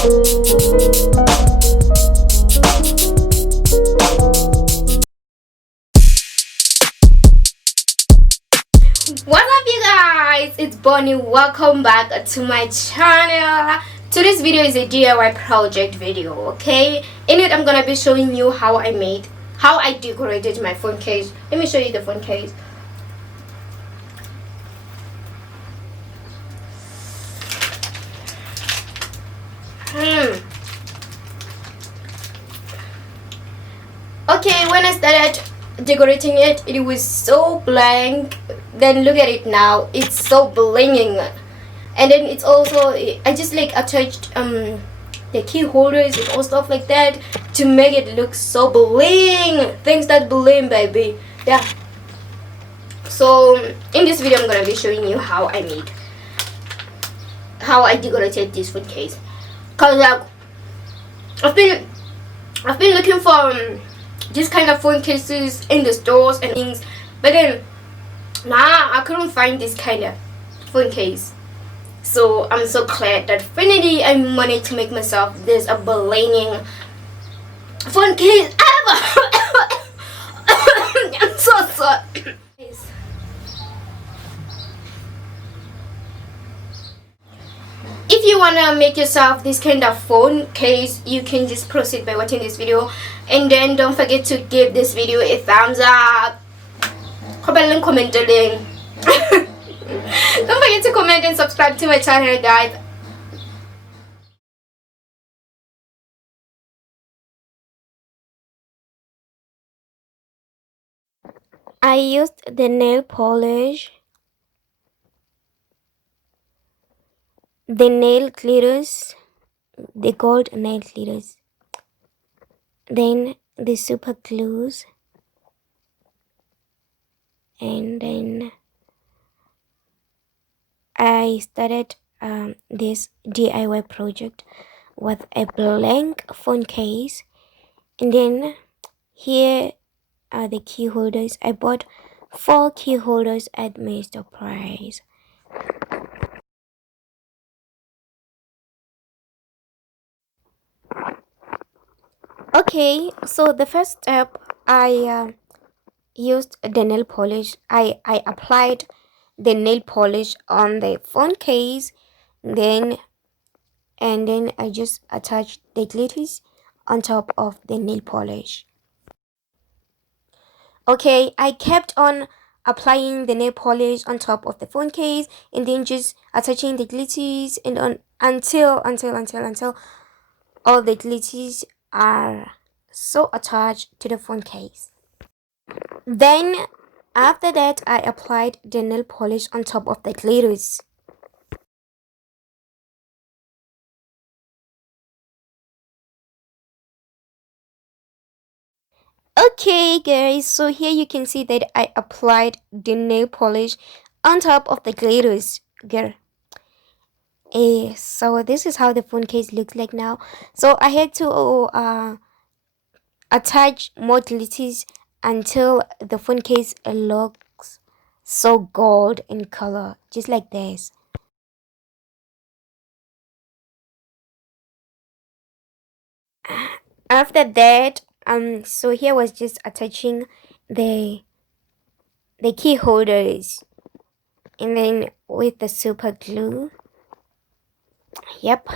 What's up, you guys? It's Bonnie. Welcome back to my channel. Today's video is a DIY project video, okay? In it I'm gonna be showing you how I decorated my phone case. Let me show you the phone case. Okay, when I started decorating it, it was so blank. Then look at it now, it's so blinging. And then it's also, I just like attached the key holders and all stuff like that to make it look so bling. Things that bling, baby. Yeah. So in this video I'm gonna be showing you how I decorated this phone case. Cause like I've been looking for this kind of phone cases in the stores and things, but then I couldn't find this kind of phone case. So I'm so glad that finally I managed to make myself this a blinging phone case ever. I'm so sorry. If you wanna make yourself this kind of phone case, you can just proceed by watching this video, and then don't forget to give this video a thumbs up. Comment the link. Don't forget to comment and subscribe to my channel, guys. I used the nail polish, the nail glitters, the gold nail glitters, then the super glues, and then I started this DIY project with a blank phone case, and then here are the key holders. I bought 4 key holders at Mr. Price. Okay, so the first step, I used the nail polish. I applied the nail polish on the phone case, then I just attached the glitters on top of the nail polish. Okay, I kept on applying the nail polish on top of the phone case, and then just attaching the glitters and on until all the glitters are so attached to the phone case. Then after that I applied the nail polish on top of the glitters. Okay guys, so here you can see that I applied the nail polish on top of the glitters, girl. So this is how the phone case looks like now. So I had to attach more glitters until the phone case looks so gold in color, just like this. After that, so here was just attaching the key holders, and then with the super glue. Yep.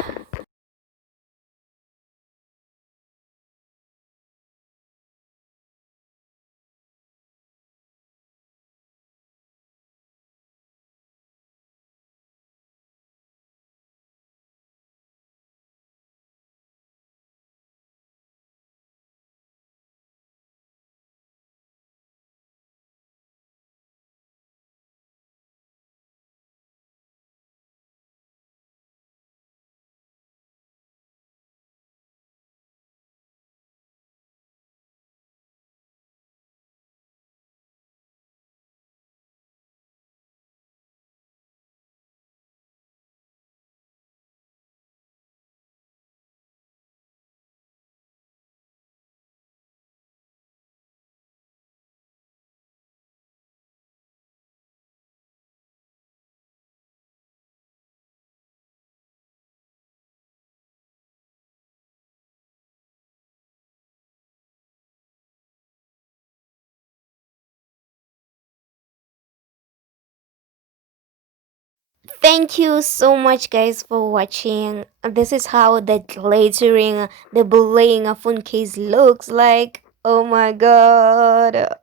Thank you so much, guys, for watching. This is how the glittering, the bling phone case looks like. Oh my god.